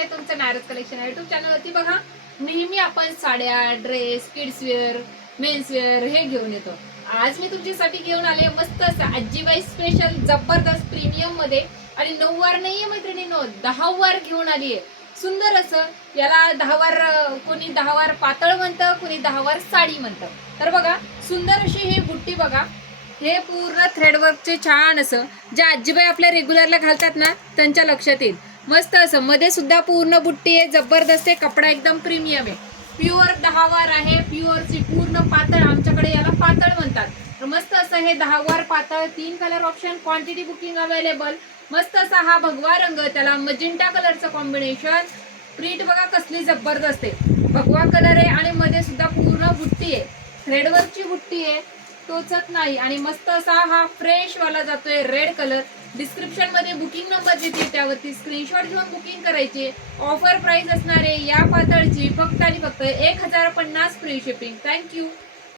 आहे तुमचं Narad collection YouTube चॅनलवरती। बघा नेहमी आपण साड्या, dress, kids wear, men's wear हे घेऊन येतो। आज मी तुमच्यासाठी घेऊन आले मस्त असं आजीबाई स्पेशल जबरदस्त प्रीमियम मध्ये, आणि 9 वार नाहीये मैत्रिणींनो, 10 वार घेऊन आली आहे। सुंदर असं याला 10 वार, कोणी 10 वार पातळ म्हणतं, कोणी 10 वार साडी म्हणतं। तर बघा सुंदर अशी ही बुट्टी बघा, हे पूर्ण थ्रेडवर्कचे छान असं, ज्या आजीबाई आपल्या रेग्युलरला घालतात ना त्यांच्या लक्षात येईल। मस्त असं मध्ये सुद्धा पूर्ण बुट्टी आहे, जबरदस्त आहे, कपडा एकदम प्रीमियम आहे, प्युअर 10 वार आहे, प्युअरची पूर्ण पातळ, आमच्याकडे याला पातळ म्हणतात। तर मस्त असं हे 10 वार पातळ, 3 colour option, quantity booking available. मस्त असा हा भगवा रंग, त्याला मजिंटा कलरचं कॉम्बिनेशन, प्रिंट बघा कसली जबरदस्त आहे, भगवा कलर आहे आणि मध्ये सुद्धा पूर्ण बुट्टी आहे, थ्रेडवर्कची बुट्टी आहे, टोचत नाही, आणि मस्त असा हा फ्रेश वाला जातोय रेड कलर। डिस्क्रिप्शन मध्ये बुकिंग नंबर देते, त्यावरती स्क्रीनशॉट घेऊन बुकिंग करायची। ऑफर प्राइस असणारे या पातळची फक्त आणि फक्त 1050 फ्री शिपिंग। थँक्यू।